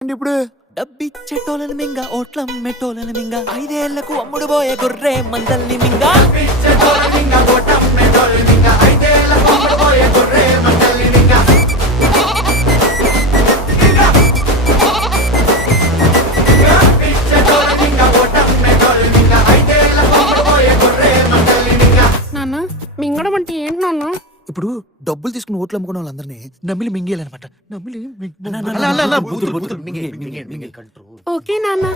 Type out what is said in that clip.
ఇప్పుడు డబ్బిచ్చేటోళ్ళని మింగ ఓట్లం మెట్టోళ్ళని మింగ 5 ఏళ్లకు అమ్ముడు పోయే గొర్రె మందల్ని మింగ నాన్న మింగడం అంటే ఏంటి నాన్న? ఇప్పుడు డబ్బులు తీసుకుని ఓట్లు అమ్ముకున్న వాళ్ళందరినీ నమ్మిలి మింగేయాలన్నమాట. నమ్మిలి ఓకే నాన్న.